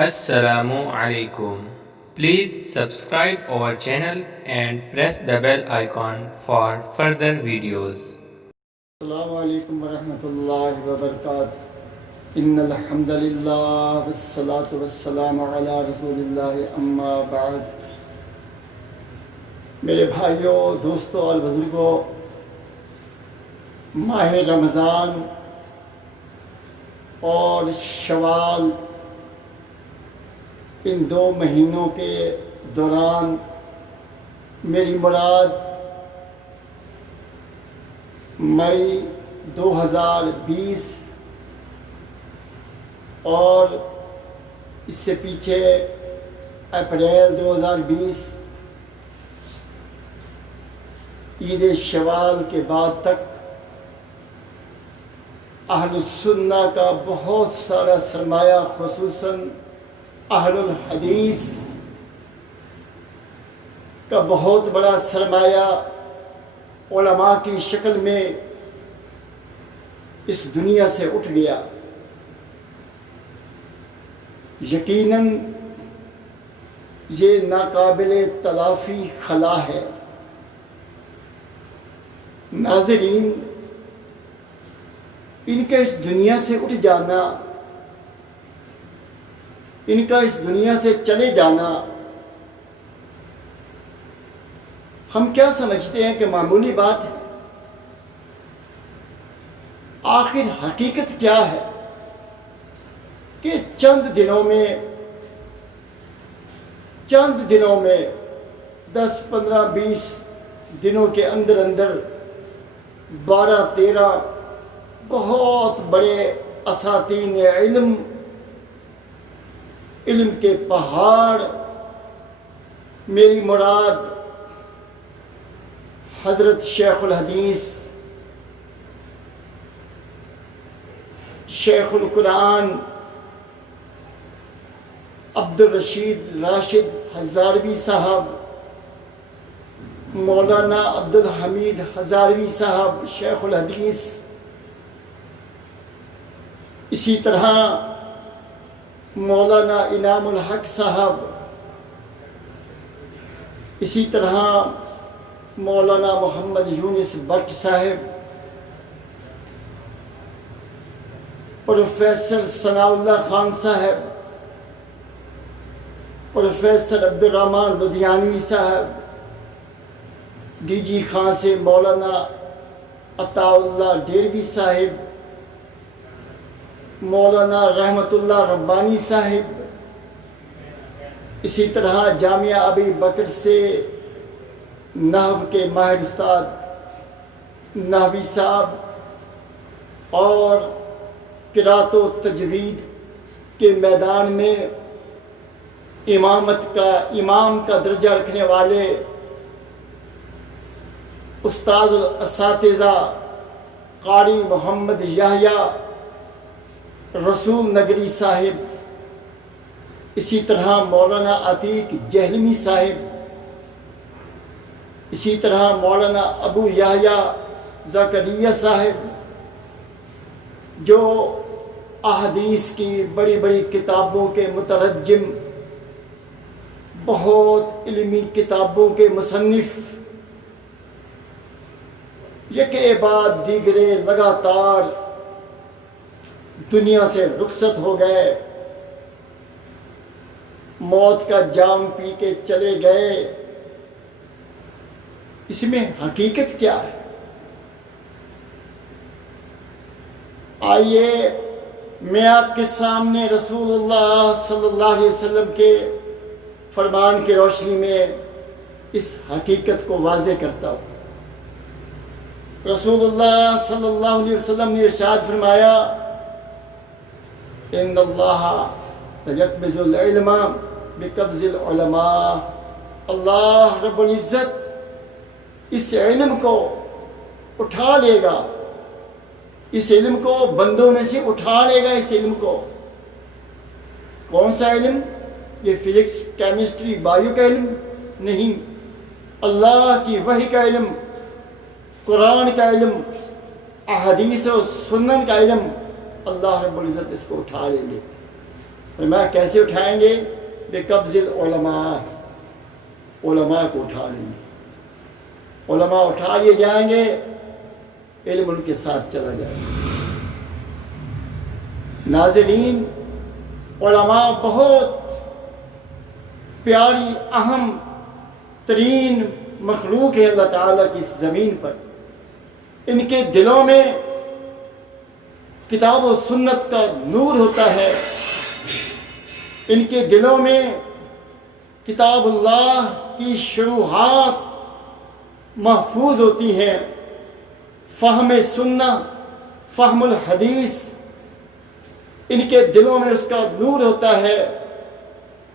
Assalamu alaikum. Please subscribe our channel and press the bell icon for further videos. السلام علیکم ورحمۃ اللہ وبرکاتہ۔ ان الحمد للہ والصلاة والسلام علی رسول اللہ، اما بعد۔ میرے بھائیوں، دوستوں اور بزرگوں، ماہ رمضان اور شوال، ان دو مہینوں کے دوران میری مراد مئی 2020 اور اس سے پیچھے اپریل 2020 عید شوال کے بعد تک اہل السنہ کا بہت سارا سرمایہ، خصوصاً اہل الحدیث کا بہت بڑا سرمایہ علماء کی شکل میں اس دنیا سے اٹھ گیا۔ یقیناً یہ ناقابل تلافی خلا ہے۔ ناظرین، ان کا اس دنیا سے اٹھ جانا، ان کا اس دنیا سے چلے جانا، ہم کیا سمجھتے ہیں کہ معمولی بات ہے؟ آخر حقیقت کیا ہے کہ چند دنوں میں 10 15 20 دنوں کے اندر 12-13 بہت بڑے اساتین علم کے پہاڑ، میری مراد حضرت شیخ الحدیث، شیخ القرآن عبدالرشید راشد ہزاروی صاحب، مولانا عبدالحمید ہزاروی صاحب شیخ الحدیث، اسی طرح مولانا انعام الحق صاحب، اسی طرح مولانا محمد یونس بٹ صاحب، پروفیسر ثناء اللہ خان صاحب، پروفیسر عبدالرحمن لدھیانوی صاحب، ڈی جی خان سے مولانا عطاء اللہ ڈیروی صاحب، مولانا رحمت اللہ ربانی صاحب، اسی طرح جامعہ ابی بکر سے نحو کے ماہر استاد نحوی صاحب، اور قرات و تجوید کے میدان میں امام کا درجہ رکھنے والے استاد الاساتذہ قاری محمد یحییٰ رسول نگری صاحب، اسی طرح مولانا عتیق جہلمی صاحب، اسی طرح مولانا ابو یحییٰ زکریا صاحب، جو احادیث کی بڑی بڑی کتابوں کے مترجم، بہت علمی کتابوں کے مصنف، یکے بعد دیگرے لگاتار دنیا سے رخصت ہو گئے، موت کا جام پی کے چلے گئے۔ اس میں حقیقت کیا ہے؟ آئیے میں آپ کے سامنے رسول اللہ صلی اللہ علیہ وسلم کے فرمان کی روشنی میں اس حقیقت کو واضح کرتا ہوں۔ رسول اللہ صلی اللہ علیہ وسلم نے ارشاد فرمایا، ان اللہ یقبض العلم بقبض العلماء، اللہ رب العزت اس علم کو اٹھا لے گا، اس علم کو بندوں میں سے اٹھا لے گا۔ اس علم کو، کون سا علم؟ یہ فزکس، کیمسٹری، بایو کا علم نہیں، اللہ کی وحی کا علم، قرآن کا علم، احادیث و سنن کا علم، اللہ رب العزت اس کو اٹھا لیں گے۔ فرمایا کیسے اٹھائیں گے؟ بقبض العلماء، علماء کو اٹھا لیں گے، علماء اٹھا لیے جائیں گے، علم ان کے ساتھ چلا جائے گا۔ ناظرین، علماء بہت پیاری اہم ترین مخلوق ہے اللہ تعالیٰ کی اس زمین پر۔ ان کے دلوں میں کتاب و سنت کا نور ہوتا ہے، ان کے دلوں میں کتاب اللہ کی شروحات محفوظ ہوتی ہیں، فہم سنہ، فہم الحدیث ان کے دلوں میں اس کا نور ہوتا ہے،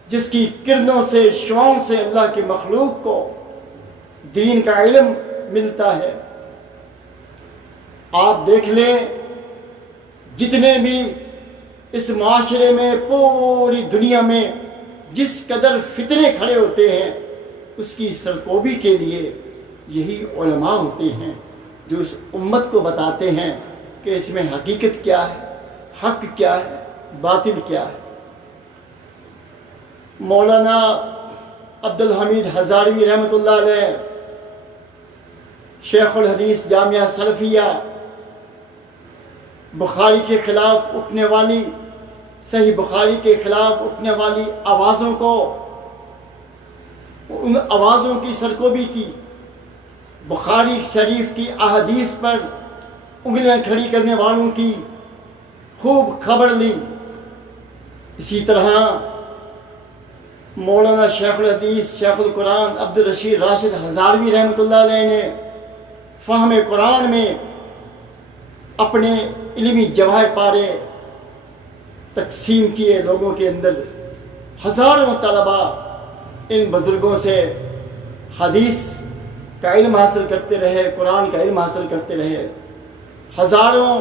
جس کی کرنوں سے، شعاؤں سے اللہ کی مخلوق کو دین کا علم ملتا ہے۔ آپ دیکھ لیں، جتنے بھی اس معاشرے میں، پوری دنیا میں جس قدر فتنے کھڑے ہوتے ہیں، اس کی سرکوبی کے لیے یہی علماء ہوتے ہیں جو اس امت کو بتاتے ہیں کہ اس میں حقیقت کیا ہے، حق کیا ہے، باطل کیا ہے۔ مولانا عبدالحمید ہزاروی رحمۃ اللہ علیہ، شیخ الحدیث جامعہ سلفیہ، بخاری کے خلاف اٹھنے والی، صحیح بخاری کے خلاف اٹھنے والی آوازوں کو، ان آوازوں کی سرکوبی کی، بخاری شریف کی احادیث پر انگلیاں کھڑی کرنے والوں کی خوب خبر لی۔ اسی طرح مولانا شیخ الحدیث، شیخ القرآن عبدالرشید راشد ہزاروی رحمۃ اللہ علیہ نے فہم قرآن میں اپنے علمی جواہر پارے تقسیم کیے لوگوں کے اندر۔ ہزاروں طلباء ان بزرگوں سے حدیث کا علم حاصل کرتے رہے، قرآن کا علم حاصل کرتے رہے۔ ہزاروں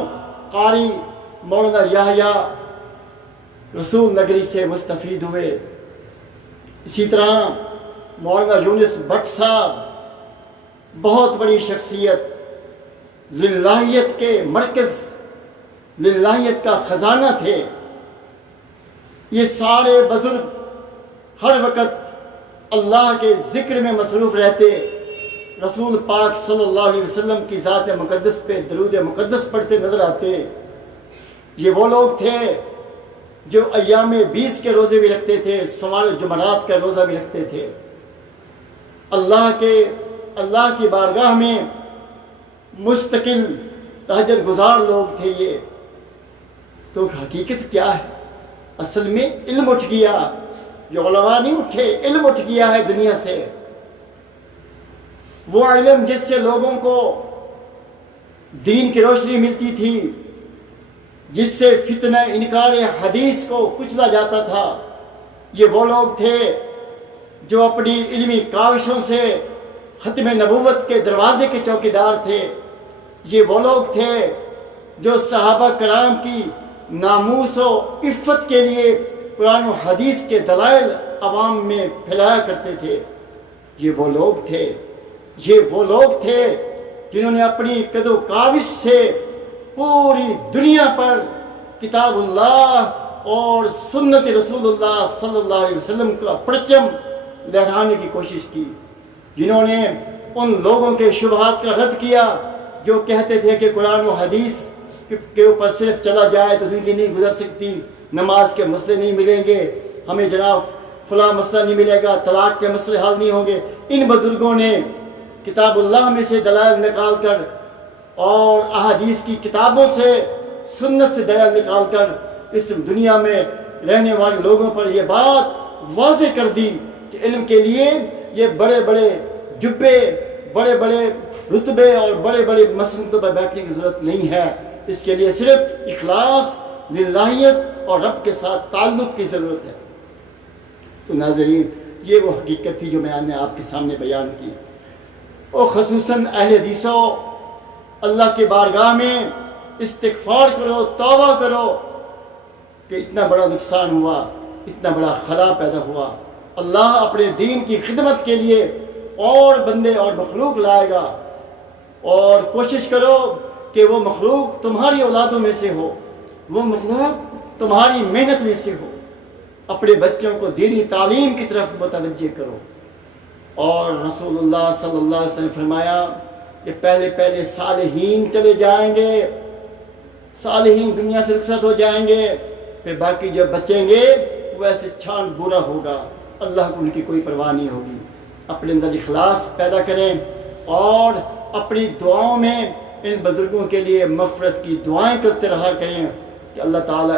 قاری مولانا یحییٰ رسول نگری سے مستفید ہوئے۔ اسی طرح مولانا یونس بخش صاحب بہت بڑی شخصیت، للہیت کے مرکز، للہیت کا خزانہ تھے۔ یہ سارے بزرگ ہر وقت اللہ کے ذکر میں مصروف رہتے، رسول پاک صلی اللہ علیہ وسلم کی ذات مقدس پہ درود مقدس پڑھتے نظر آتے۔ یہ وہ لوگ تھے جو ایام 20 کے روزے بھی رکھتے تھے، سوال جمعرات کا روزہ بھی رکھتے تھے۔ اللہ کی بارگاہ میں مستقل تہجد گزار لوگ تھے یہ۔ تو حقیقت کیا ہے؟ اصل میں علم اٹھ گیا، یہ علماء نہیں اٹھے، علم اٹھ گیا ہے دنیا سے۔ وہ علم جس سے لوگوں کو دین کی روشنی ملتی تھی، جس سے فتنہ انکار حدیث کو کچلا جاتا تھا، یہ وہ لوگ تھے جو اپنی علمی کاوشوں سے ختم نبوت کے دروازے کے چوکیدار تھے۔ یہ وہ لوگ تھے جو صحابہ کرام کی ناموس و عفت کے لیے قرآن و حدیث کے دلائل عوام میں پھیلایا کرتے تھے۔ یہ وہ لوگ تھے جنہوں نے اپنی قد و کاوش سے پوری دنیا پر کتاب اللہ اور سنت رسول اللہ صلی اللہ علیہ وسلم کا پرچم لہرانے کی کوشش کی، جنہوں نے ان لوگوں کے شبہات کا رد کیا جو کہتے تھے کہ قرآن و حدیث کے اوپر صرف چلا جائے تو زندگی نہیں گزر سکتی، نماز کے مسئلے نہیں ملیں گے، ہمیں جناب فلاں مسئلہ نہیں ملے گا، طلاق کے مسئلے حل نہیں ہوں گے۔ ان بزرگوں نے کتاب اللہ میں سے دلائل نکال کر اور احادیث کی کتابوں سے، سنت سے دلائل نکال کر اس دنیا میں رہنے والے لوگوں پر یہ بات واضح کر دی کہ علم کے لیے یہ بڑے بڑے جبے، بڑے بڑے رتبے اور بڑے بڑے مسندوں پر بیٹھنے کی ضرورت نہیں ہے۔ اس کے لیے صرف اخلاص، للہیت اور رب کے ساتھ تعلق کی ضرورت ہے۔ تو ناظرین، یہ وہ حقیقت تھی جو میں نے آپ کے سامنے بیان کی۔ اور خصوصاً اہل حدیثوں، اللہ کی بارگاہ میں استغفار کرو، توبہ کرو کہ اتنا بڑا نقصان ہوا، اتنا بڑا خلا پیدا ہوا۔ اللہ اپنے دین کی خدمت کے لیے اور بندے اور مخلوق لائے گا، اور کوشش کرو کہ وہ مخلوق تمہاری اولادوں میں سے ہو، وہ مخلوق تمہاری محنت میں سے ہو۔ اپنے بچوں کو دینی تعلیم کی طرف متوجہ کرو۔ اور رسول اللہ صلی اللہ علیہ وسلم نے فرمایا کہ پہلے صالحین چلے جائیں گے، صالحین دنیا سے رخصت ہو جائیں گے، پھر باقی جو بچیں گے ویسے چھان برا ہوگا، اللہ کو ان کی کوئی پرواہ نہیں ہوگی۔ اپنے اندر اخلاص پیدا کریں اور اپنی دعاؤں میں ان بزرگوں کے لیے مغفرت کی دعائیں کرتے رہا کریں کہ اللہ تعالیٰ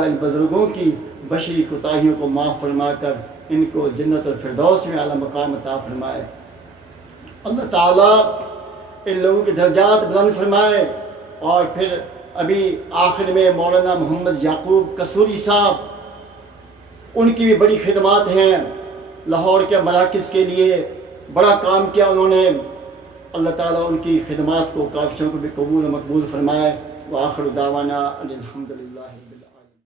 ان بزرگوں کی بشری کوتاہیوں کو معاف فرما کر ان کو جنت الفردوس میں اعلیٰ مقام عطا فرمائے۔ اللہ تعالیٰ ان لوگوں کے درجات بلند فرمائے۔ اور پھر ابھی آخر میں مولانا محمد یعقوب قصوری صاحب، ان کی بھی بڑی خدمات ہیں، لاہور کے مراکز کے لیے بڑا کام کیا انہوں نے۔ اللہ تعالیٰ ان کی خدمات کو، کاوشوں کو بھی قبول و مقبول فرمائے۔ وآخر دعوانا ان الحمد للہ رب العالمین۔